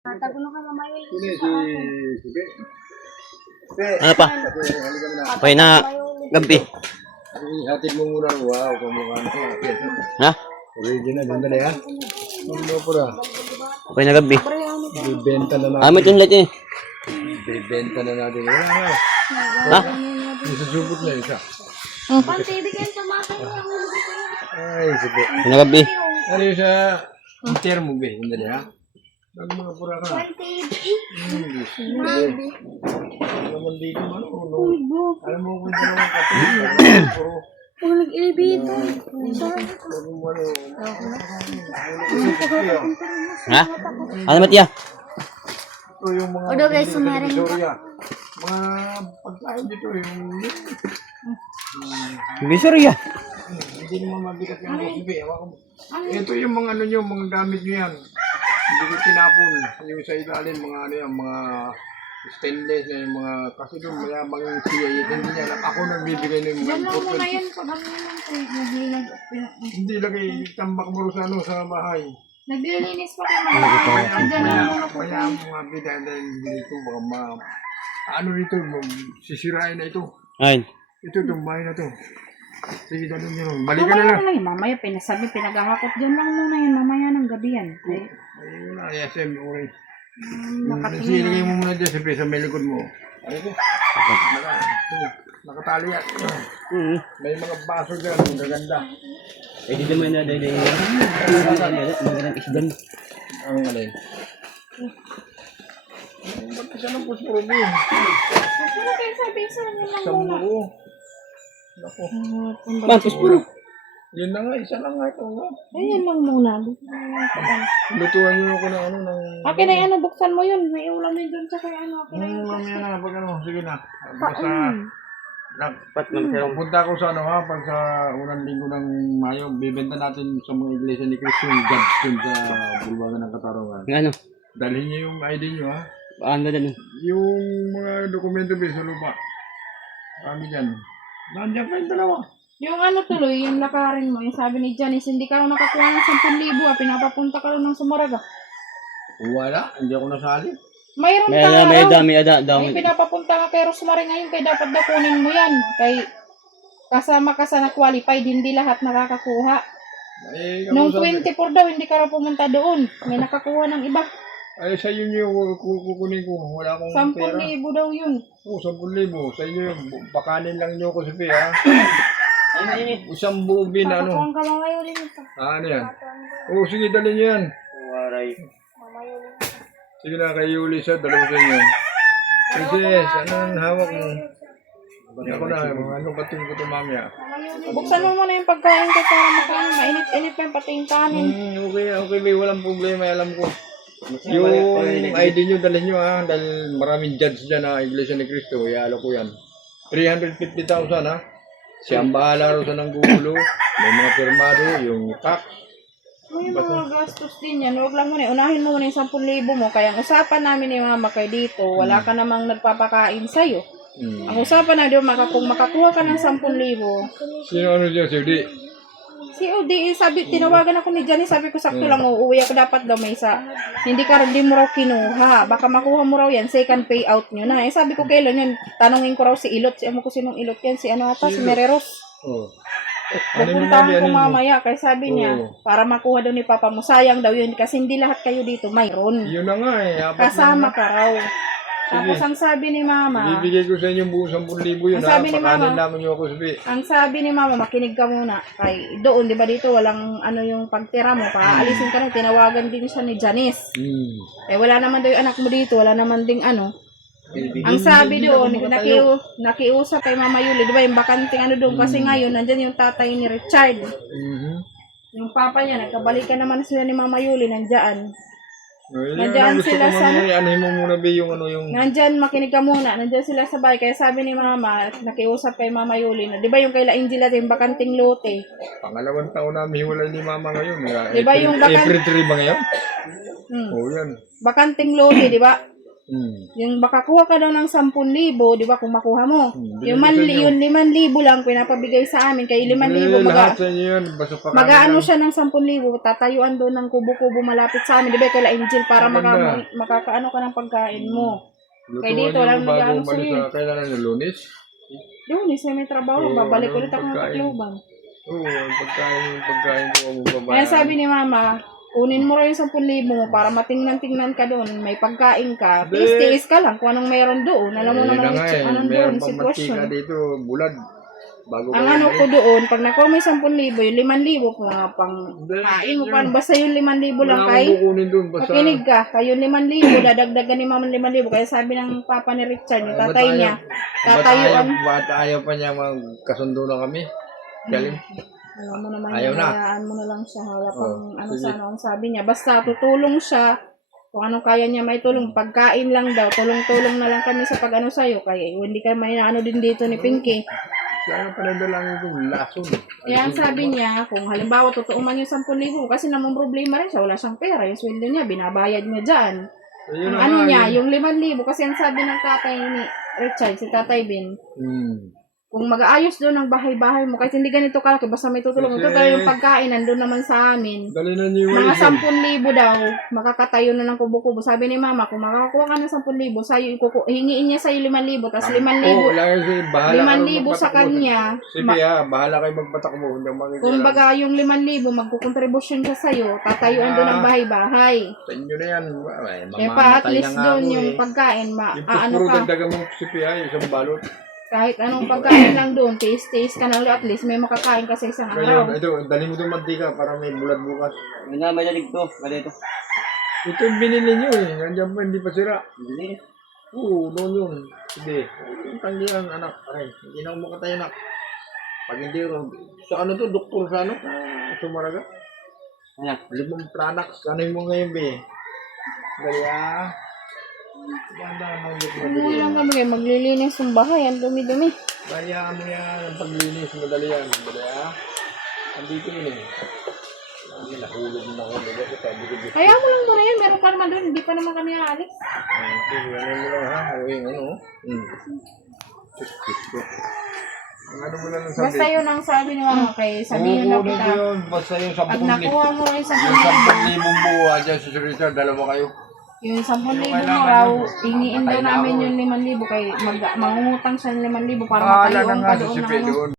Ano pa? Okay na gabi. Hatid mo muna. Wow, kumukha na. Ha? Original, ganda na yan. Ano po na? Okay na gabi. Bibenta na natin. Ah, may tunlat eh. Bibenta na natin. Wala nga. Ha? Isusubot na isa. Pantibigyan sa mga Ay, sige. Okay na gabi. Ano yung sa inter mo, be? Ganda na yan. Bago mga pura ka. Naman dito, ano? Alam mo kung sino ang kapatid. Ulag ilibito. Ha? Ano Matya? Ito yung mga Odo guys, sumaring ka. mga pagkain dito yung Visoria. hindi naman mabigat yung recipe. Ito yung mga ano nyo, mga gamit nyo yan. Hindi ko tinapon. Yung sa ilalim, mga ano yan, mga stainless na yung mga, kasi doon mayabang yung siya. Hindi niya lang. Ako nagbibigay ng mga important. Hindi lagay tambak mo sa ano sa bahay. Naglilinis pa kayo mga dyan lang muna po. Kaya mga bida dahil dito, baka ano dito, sisirain na ito. Ayun. Ito, itong bahay na to. Sige, ganun yun. Balikan na lang. Mamaya pinasabi, pinagangakot dyan lang muna yun. Mamaya ng gabi yan. Ayun na, SM, okay. Nakatingin. Silagay mo muna dyan sa may likod mo. Ano ito? Nakatali yan. May mga baso dyan, magaganda. Eh, di naman na dahil magandang isdan. Ang alin. Ba't isa ng puspuro mo yun? Pero kayo sabi sa inyo lang Sa muna. muro. Ako. Mantos puro. Yun na nga, isa lang nga ito. Ayan lang muna. Lutuan nyo ako ng ano, ng... Okay na yan, buksan mo yun. May ulam yun dun sa kay ano. Okay na yun. Mamaya na, pag ano, sige na. Basta, Pat naman punta ko sa ano ha, pag sa unang linggo ng Mayo, bibenta natin sa mga iglesia ni Cristo yung judge dun sa Bulwagan ng Katarungan. Ng ano? Dalhin niyo yung ID nyo ha. Ano din? Yung mga dokumento ba sa lupa. Kami dyan. Nandiyan pa yung dalawa. Yung ano tuloy, yung lakarin mo, yung sabi ni Janice, hindi ka raw nakakuha ng 10,000 pinapapunta ka raw ng Sumaraga. Wala, hindi ako nasali. Mayroon May ka ala, may raw. dami May pinapapunta ka kay Rosemary ngayon, kaya dapat na kunin mo yan. Kay kasama ka sa na-qualified, hindi lahat nakakakuha. Eh, Nung kausap- 24 daw, hindi ka raw pumunta doon. May nakakuha ng iba. Ay, sa inyo yung kukunin ko. Wala akong 10,000 pera. daw yun. Oo, 10,000. Sa inyo yung bakanin lang nyo ko si Pia. Isang buong bin, ano. Kakakuha ka mga yun ito. Ano yan? Oo, sige, dali nyo yan. Waray. Sige na, kay Yuli sa dalawa sa inyo. Sige, anong hawak mo? Ako na, ano bating ko ito mamaya. Buksan mo muna yung pagkain ko para makain. Mainit-init pa yung pati yung kanin. Okay, okay, may walang problema, alam ko. Yung ID nyo, dalhin nyo ha, dahil maraming judge dyan na Iglesia ni Cristo, ialo ko yan. 350,000 ha. Siya ang bahala rin sa nanggugulo, may mga firmado, yung tax. May mga gastos din yan. Huwag lang muna. Unahin mo muna yung 10,000 mo. Kaya ang usapan namin ni Mama kay dito, wala ka namang nagpapakain sa'yo. Ang usapan na doon, kung makakuha ka ng 10,000. Sino ano dyan, si Udi? Si Odi, sabi, tinawagan ako ni Johnny, sabi ko sakto lang, uuwi ako dapat daw may isa. Hindi mo raw kinuha. Baka makuha mo raw yan, second payout nyo na. Eh, sabi ko kailan yun, tanongin ko raw si Ilot. Ano ko sinong Ilot yan? Si ano ata, si Mereros. Oh. Pupuntahan ko mamaya, kaya sabi niya, para makuha daw ni Papa mo, sayang daw yun, kasi hindi lahat kayo dito mayroon. Yun na nga eh. Kasama ka raw. Tapos ang sabi ni Mama, Bibigay ko sa inyo buong 10,000 yun Ang ha. sabi ni Pakanin Mama, naman nyo ako sabi. ang sabi ni Mama, makinig ka muna. Kay doon, di ba dito, walang ano yung pagtira mo, paalisin ka na, tinawagan din siya ni Janice. Eh wala naman daw yung anak mo dito, wala naman ding ano. Ang sabi doon, nakiusap kay Mama Yuli, di ba yung bakanting ano doon, kasi ngayon, nandyan yung tatay ni Richard. Yung papa niya, nagkabalikan naman sila ni Mama Yuli, nandyan. Nandyan sila sa... Ano mo muna ba yung ano yung... Nandyan, makinig ka muna. Nandyan sila sa bahay. Kaya sabi ni Mama, nakiusap kay Mama Yuli na, di ba yung kay La Angela yung bakanting lote? Pangalawang taon namin hiwalay ni Mama ngayon. Di ba yung April 3 ba ngayon? Hmm. Oo yan. Bakanting lote, di ba? Yung baka kuha ka daw ng 10,000, di ba, kung makuha mo. Yung 5,000 lang pinapabigay sa amin. Kaya 5,000 Lahat sa inyo yan. Basta mag-aano siya ng 10,000, tatayuan doon ng kubo-kubo malapit sa amin. Di ba, kala Angel para makakaano ka ng pagkain mo. Kaya dito lang nag-aano sa iyo. Kailangan ng Lunes? Lunes na may trabaho, babalik ulit ako ng Tacloban. Oo, pagkain ko ang babae. Kaya sabi ni Mama, kunin mo rin yung 10,000 mo para matingnan-tingnan ka doon. May pagkain ka. Tiis-tiis ka lang kung anong meron doon. Alam mo naman anong doon, sitwasyon. Dito, bulad. Bago Ang ano ko doon, pag nakuha mo yung 10,000, yung 5,000 pang kain mo pa. Basta yung 5,000 lang kay makinig ka. Kaya yung 5,000, dadagdagan ni Mama 5,000. Kaya sabi ng papa ni Richard, yung tatay niya, tatayuan. Ba't ayaw pa niya magkasundo na kami? Galing. Alam mo naman, Ayaw na. hayaan mo na lang siya. Wala pang sana ang sabi niya. Basta tutulong siya. Kung ano kaya niya may tulong. Pagkain lang daw. Tulong-tulong na lang kami sa pag-ano sa'yo. Kaya hindi ka may ano din dito ni Pinky. Kaya panadalangin kong lason. Kaya ang sabi niya, kung halimbawa totoo man yung 10,000, kasi namang problema rin siya. Wala siyang pera. Yung sweldo niya, binabayad niya dyan. Ang ano niya, yung 5,000. Kasi ang sabi ng tatay ni Richard, si Tatay Ben, kung mag-aayos doon ng bahay-bahay mo, kahit hindi ganito kalaki, basta may tutulong. Ito tayo yung pagkain, nandun naman sa amin. Dali na niyo Mga 10,000 daw, makakatayo na ng kubo-kubo. Sabi ni Mama, kung makakakuha ka ng 10,000, sa'yo, hingiin niya sa'yo 5,000, tapos 5,000 sa kanya. Sige bahala kayo magpatakbo. Kung baga yung 5,000, magkukontribusyon siya sa'yo, tatayuan doon ng bahay-bahay. Sa inyo na yan. Kaya pa at least doon yung pagkain, ano Puro ka. dagdagan mo CPI, isang balot. Kahit anong pagkain lang doon, taste ka na ulit, at least may makakain ka sa isang araw. Ito, dali mo itong mantika para may bulat bukas. May na madalig to. Ganito. Ito yung binili nyo eh. Nandiyan pa, hindi pa sira. Hindi. Oo, doon yun. Sige. Yung tanggihan, anak. Ay, hindi na ako makatayo, anak. Pag hindi, sa ano to, doktor sa ano? Sumaraga. Anak. 5 products. Ano yung mga ngayon, be? Gaya. Ganda ng Ano lang kami kayo, maglilinis yung bahay, ang dumi-dumi. Gaya mo yan, ang paglinis, madali yan. Gaya. Andito yun eh. Hindi, nahulog na ako. Kaya mo lang muna yun, meron pa naman doon, hindi pa naman kami aalis. Sige, ano mo lang ha? Hawing ano? Ang ano mo lang ang sabi? Basta yun ang sabi ni Mama, kay sabihin na kita. Basta yung Pag nakuha mo rin sa yung 10,000 buwa dyan sa Richard, dalawa kayo. yung 10,000 mo raw, hingiin daw namin yung 5,000 kay mangungutang siya ng 5,000 para matayuan pa doon ng ano.